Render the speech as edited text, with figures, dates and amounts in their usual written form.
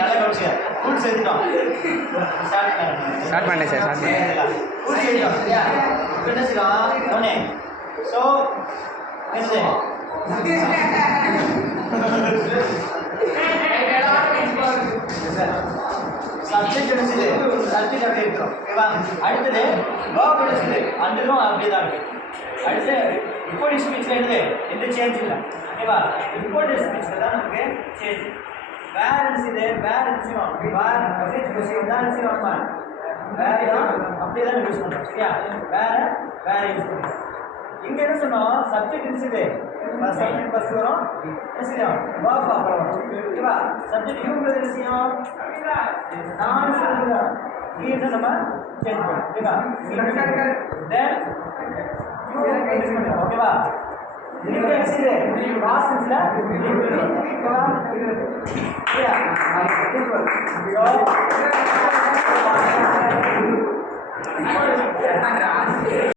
நல்லா கவனிச்சு ரூல்ஸ் எடுத்துட்டோம். ஸ்டார்ட் பண்ணேன் சார். ரூல்ஸ் எடுத்தோம் சரியா? இப்போ என்ன செய்யலாம் ஒன்னே ஸோ நெக்ஸ்ட் சப்ஜெக்ட் எடுத்துது சப்ஜெக்ட் அப்படியே இருக்கிறோம் ஓகேவா? அடுத்தது வேர்ப் எடுத்துது அந்தலும் அப்படியே தான் இருக்கு. அடுத்து ரிப்போர்ட்டிங் ஸ்பீச்சில் இருந்து எந்த சேஞ்ச் இல்லை ஓகேவா? ரிப்போர்ட்டிங் ஸ்பீச்சில் தான் நமக்கு சேஞ்ச். வேற இது வேற நிச்சயம் வேற மெசேஜ் விஷயம் தான் நிச்சயம் வேற தான் அப்படியே தான் யூஸ் பண்ணுறோம் சரியா? வேற யூஸ் பண்ணுறோம். இங்கே என்ன சொன்னோம் சப்ஜெக்ட் இருந்துச்சு சப்ஜெக்ட் ஃபர்ஸ்ட் வரும் என்ன செய்யும் வேர்ப் அப்புறம் வரும் ஓகேவா? சப்ஜெக்ட் இவங்க என்ன செய்யும் நான் சொல்லுறேன் இது நம்ம சேஞ்ச் பண்ணுவோம் ஓகேவா? தென் யூ பண்ணுவோம் ஓகேவா? இது என்ன செய்யுது ப்ராசஸ்ல ஓகேவா? சரியா? ஸோ